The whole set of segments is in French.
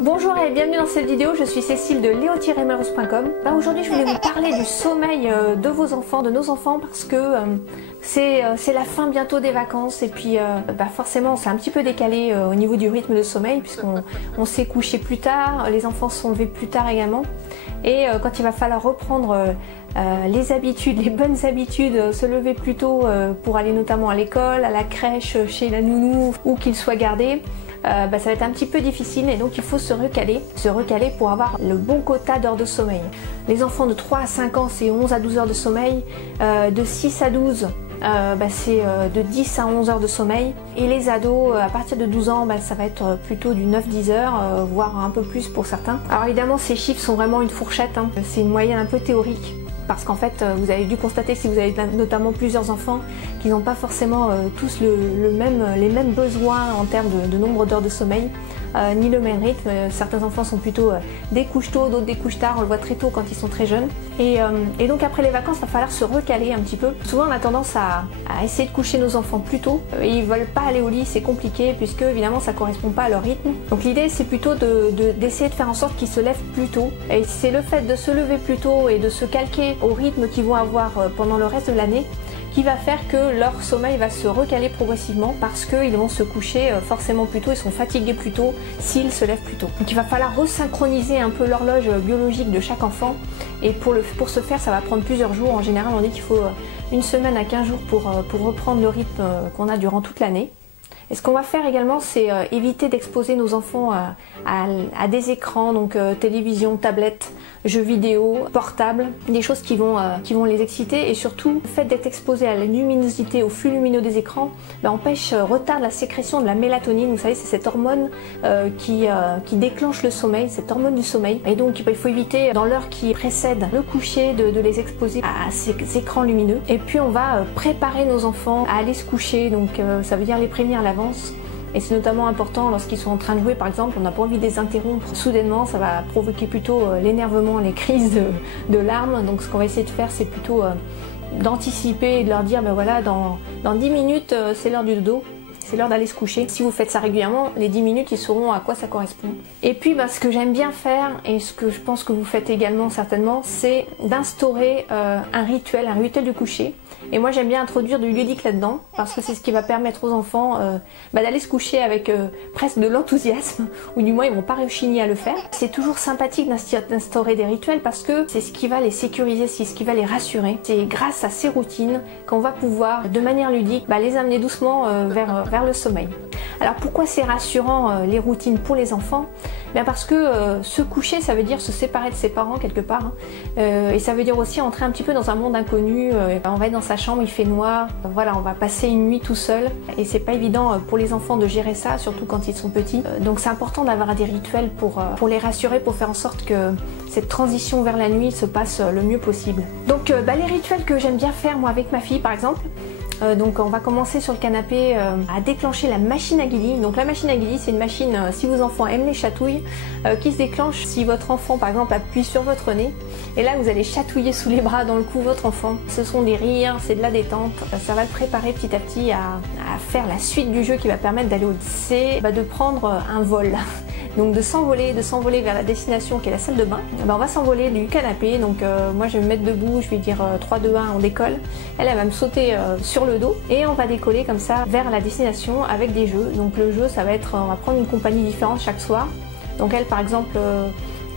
Bonjour et bienvenue dans cette vidéo, je suis Cécile de leo-melrose.com. Aujourd'hui je voulais vous parler du sommeil de vos enfants, de nos enfants, parce que c'est la fin bientôt des vacances et puis forcément c'est un petit peu décalé au niveau du rythme de sommeil puisqu'on s'est couché plus tard, les enfants se sont levés plus tard également et quand il va falloir reprendre les habitudes, les bonnes habitudes, se lever plus tôt pour aller notamment à l'école, à la crèche, chez la nounou ou qu'ils soient gardés, ça va être un petit peu difficile et donc il faut se recaler pour avoir le bon quota d'heures de sommeil. Les enfants de 3 à 5 ans c'est 11 à 12 heures de sommeil, de 6 à 12 c'est de 10 à 11 heures de sommeil et les ados à partir de 12 ans ça va être plutôt du 9-10 heures, voire un peu plus pour certains. Alors évidemment ces chiffres sont vraiment une fourchette, c'est une moyenne un peu théorique. Parce qu'en fait, vous avez dû constater, si vous avez notamment plusieurs enfants, qu'ils n'ont pas forcément tous les mêmes besoins en termes de nombre d'heures de sommeil, ni le même rythme. Certains enfants sont plutôt des couches tôt, d'autres des couches tard, on le voit très tôt quand ils sont très jeunes. Et donc après les vacances, il va falloir se recaler un petit peu. Souvent on a tendance à essayer de coucher nos enfants plus tôt. Ils ne veulent pas aller au lit, c'est compliqué, puisque évidemment ça ne correspond pas à leur rythme. Donc l'idée c'est plutôt d'essayer de faire en sorte qu'ils se lèvent plus tôt. Et c'est le fait de se lever plus tôt et de se calquer au rythme qu'ils vont avoir pendant le reste de l'année qui va faire que leur sommeil va se recaler progressivement parce qu'ils vont se coucher forcément plus tôt, ils sont fatigués plus tôt s'ils se lèvent plus tôt. Donc il va falloir resynchroniser un peu l'horloge biologique de chaque enfant et pour ce faire ça va prendre plusieurs jours. En général on dit qu'il faut une semaine à 15 jours pour reprendre le rythme qu'on a durant toute l'année. Et ce qu'on va faire également, c'est éviter d'exposer nos enfants à des écrans, donc télévision, tablette, jeux vidéo, portables, des choses qui vont les exciter. Et surtout, le fait d'être exposé à la luminosité, au flux lumineux des écrans, retarde la sécrétion de la mélatonine. Vous savez, c'est cette hormone qui déclenche le sommeil, cette hormone du sommeil. Et donc, il faut éviter, dans l'heure qui précède le coucher, de les exposer à ces écrans lumineux. Et puis, on va préparer nos enfants à aller se coucher. Donc, ça veut dire les prévenir à l'avance. Et c'est notamment important lorsqu'ils sont en train de jouer par exemple, on n'a pas envie de les interrompre soudainement, ça va provoquer plutôt l'énervement, les crises de larmes. Donc ce qu'on va essayer de faire c'est plutôt d'anticiper et de leur dire voilà dans 10 minutes c'est l'heure du dodo. C'est l'heure d'aller se coucher. Si vous faites ça régulièrement, les 10 minutes, ils sauront à quoi ça correspond. Et puis, ce que j'aime bien faire, et ce que je pense que vous faites également certainement, c'est d'instaurer un rituel du coucher. Et moi, j'aime bien introduire du ludique là-dedans, parce que c'est ce qui va permettre aux enfants d'aller se coucher avec presque de l'enthousiasme, ou du moins, ils vont pas rechigner à le faire. C'est toujours sympathique d'instaurer des rituels, parce que c'est ce qui va les sécuriser, c'est ce qui va les rassurer. C'est grâce à ces routines qu'on va pouvoir, de manière ludique, les amener doucement vers le sommeil. Alors pourquoi c'est rassurant les routines pour les enfants? Parce que se coucher ça veut dire se séparer de ses parents quelque part et ça veut dire aussi entrer un petit peu dans un monde inconnu. On va être dans sa chambre, il fait noir, voilà, on va passer une nuit tout seul et c'est pas évident pour les enfants de gérer ça, surtout quand ils sont petits. Donc c'est important d'avoir des rituels pour les rassurer, pour faire en sorte que cette transition vers la nuit se passe le mieux possible. Donc les rituels que j'aime bien faire moi avec ma fille par exemple, donc on va commencer sur le canapé à déclencher la machine à Guilly. Donc la machine à Guilly c'est une machine, si vos enfants aiment les chatouilles, qui se déclenche si votre enfant par exemple appuie sur votre nez. Et là vous allez chatouiller sous les bras dans le cou votre enfant. Ce sont des rires, c'est de la détente. Ça va le préparer petit à petit à faire la suite du jeu qui va permettre d'aller au lycée, de prendre un vol. Donc de s'envoler vers la destination qui est la salle de bain. On va s'envoler du canapé, donc moi je vais me mettre debout, je vais dire 3, 2, 1, on décolle. Elle va me sauter sur le dos et on va décoller comme ça vers la destination avec des jeux. Donc le jeu ça va être, on va prendre une compagnie différente chaque soir. Donc elle par exemple,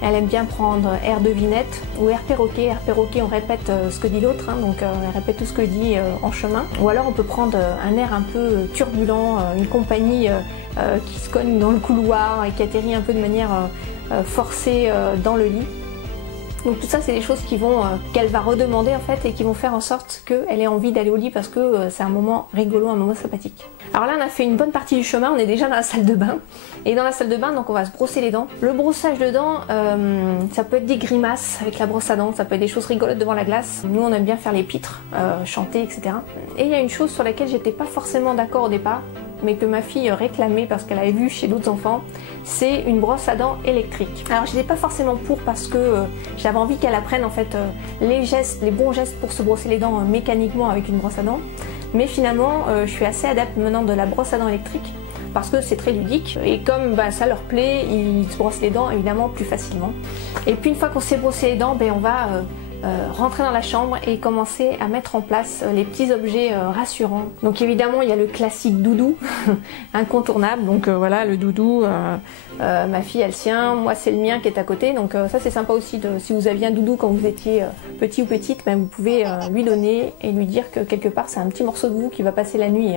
elle aime bien prendre air devinette ou air perroquet. Air perroquet on répète ce que dit l'autre, donc elle répète tout ce que dit en chemin. Ou alors on peut prendre un air un peu turbulent, une compagnie qui se cogne dans le couloir et qui atterrit un peu de manière forcée dans le lit. Donc tout ça c'est des choses qu'elle va redemander en fait et qui vont faire en sorte qu'elle ait envie d'aller au lit parce que c'est un moment rigolo, un moment sympathique. Alors là on a fait une bonne partie du chemin, on est déjà dans la salle de bain. Et dans la salle de bain donc on va se brosser les dents. Le brossage de dents, ça peut être des grimaces avec la brosse à dents, ça peut être des choses rigolotes devant la glace. Nous on aime bien faire les pitres, chanter etc. Et il y a une chose sur laquelle j'étais pas forcément d'accord au départ, mais que ma fille réclamait parce qu'elle avait vu chez d'autres enfants, c'est une brosse à dents électrique. Alors je n'étais pas forcément pour parce que j'avais envie qu'elle apprenne en fait les bons gestes pour se brosser les dents mécaniquement avec une brosse à dents. Mais finalement je suis assez adepte maintenant de la brosse à dents électrique parce que c'est très ludique et comme ça leur plaît, ils se brossent les dents évidemment plus facilement. Et puis une fois qu'on s'est brossé les dents, on va rentrer dans la chambre et commencer à mettre en place les petits objets rassurants. Donc évidemment il y a le classique doudou incontournable, donc voilà le doudou, ma fille a le sien, moi c'est le mien qui est à côté, donc ça c'est sympa aussi si vous aviez un doudou quand vous étiez petit ou petite, vous pouvez lui donner et lui dire que quelque part c'est un petit morceau de vous qui va passer la nuit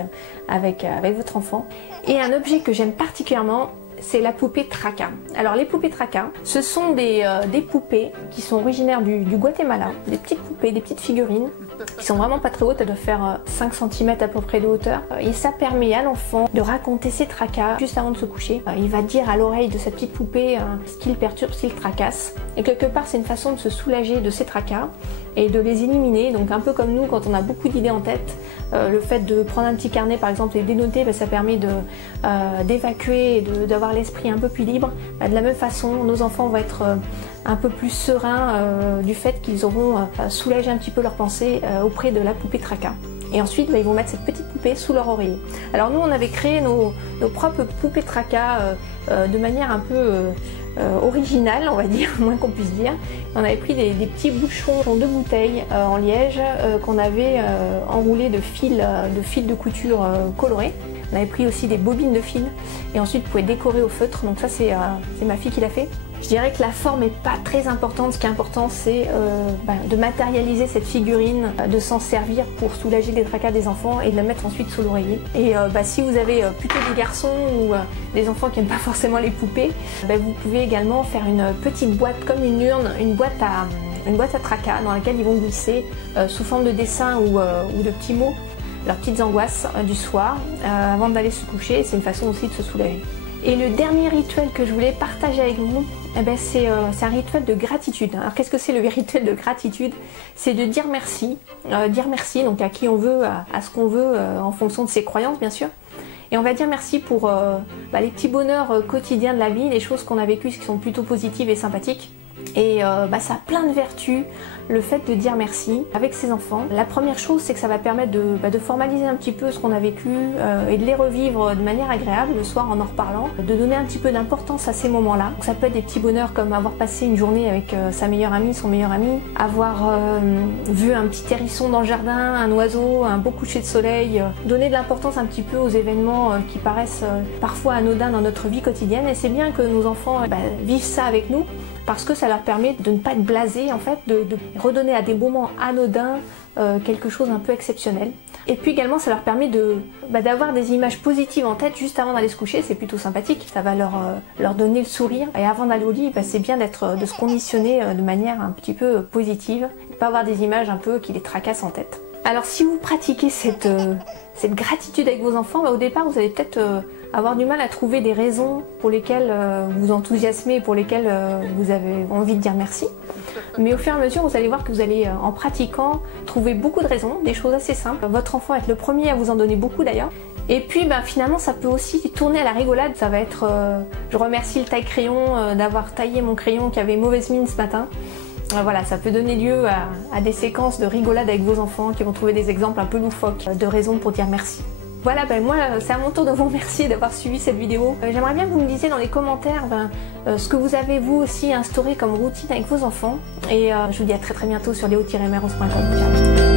avec votre enfant. Et un objet que j'aime particulièrement, c'est la poupée Traca. Alors les poupées Traca, ce sont des poupées qui sont originaires du Guatemala, des petites poupées, des petites figurines qui sont vraiment pas très hautes, elles doivent faire 5 cm à peu près de hauteur. Et ça permet à l'enfant de raconter ses tracas juste avant de se coucher. Il va dire à l'oreille de sa petite poupée ce qui le perturbe, ce qui le tracasse. Et quelque part c'est une façon de se soulager de ses tracas et de les éliminer. Donc un peu comme nous quand on a beaucoup d'idées en tête, le fait de prendre un petit carnet par exemple et dénoter, ça permet d'évacuer et d'avoir l'esprit un peu plus libre. De la même façon, nos enfants vont être un peu plus sereins du fait qu'ils auront soulagé un petit peu leurs pensées auprès de la poupée Traca. Et ensuite, ils vont mettre cette petite poupée sous leur oreiller. Alors nous, on avait créé nos propres poupées Traca de manière un peu originale, on va dire, moins qu'on puisse dire. On avait pris des petits bouchons de bouteilles en liège qu'on avait enroulés de fils de couture colorés. On avait pris aussi des bobines de fil et ensuite vous pouvez décorer au feutre, donc ça c'est ma fille qui l'a fait. Je dirais que la forme n'est pas très importante, ce qui est important c'est de matérialiser cette figurine, de s'en servir pour soulager les tracas des enfants et de la mettre ensuite sous l'oreiller. Et si vous avez plutôt des garçons ou des enfants qui n'aiment pas forcément les poupées, vous pouvez également faire une petite boîte comme une urne, une boîte à tracas dans laquelle ils vont glisser sous forme de dessin ou de petits mots leurs petites angoisses du soir avant d'aller se coucher. C'est une façon aussi de se soulager. Et le dernier rituel que je voulais partager avec vous, c'est un rituel de gratitude. Alors qu'est-ce que c'est le rituel de gratitude? C'est de dire merci donc à qui on veut, à ce qu'on veut en fonction de ses croyances bien sûr. Et on va dire merci pour les petits bonheurs quotidiens de la vie, les choses qu'on a vécues qui sont plutôt positives et sympathiques. Et ça a plein de vertus, le fait de dire merci avec ses enfants. La première chose, c'est que ça va permettre de formaliser un petit peu ce qu'on a vécu et de les revivre de manière agréable le soir en reparlant, de donner un petit peu d'importance à ces moments-là. Donc ça peut être des petits bonheurs comme avoir passé une journée avec sa meilleure amie, son meilleur ami, avoir vu un petit hérisson dans le jardin, un oiseau, un beau coucher de soleil, donner de l'importance un petit peu aux événements qui paraissent parfois anodins dans notre vie quotidienne. Et c'est bien que nos enfants vivent ça avec nous, parce que ça leur permet de ne pas être blasés en fait, de redonner à des moments anodins quelque chose un peu exceptionnel. Et puis également ça leur permet d'avoir des images positives en tête juste avant d'aller se coucher, c'est plutôt sympathique, ça va leur donner le sourire. Et avant d'aller au lit, c'est bien de se conditionner de manière un petit peu positive, de pas avoir des images un peu qui les tracassent en tête. Alors si vous pratiquez cette gratitude avec vos enfants, au départ vous allez peut-être avoir du mal à trouver des raisons pour lesquelles vous enthousiasmez et pour lesquelles vous avez envie de dire merci. Mais au fur et à mesure, vous allez voir que vous allez, en pratiquant, trouver beaucoup de raisons, des choses assez simples. Votre enfant va être le premier à vous en donner beaucoup d'ailleurs. Et puis finalement, ça peut aussi tourner à la rigolade. Ça va être je remercie le taille-crayon d'avoir taillé mon crayon qui avait mauvaise mine ce matin. Voilà, ça peut donner lieu à des séquences de rigolade avec vos enfants qui vont trouver des exemples un peu loufoques de raisons pour dire merci. Voilà, moi c'est à mon tour de vous remercier d'avoir suivi cette vidéo. J'aimerais bien que vous me disiez dans les commentaires ce que vous avez vous aussi instauré comme routine avec vos enfants. Et je vous dis à très bientôt sur leo-merrose.com. Ciao.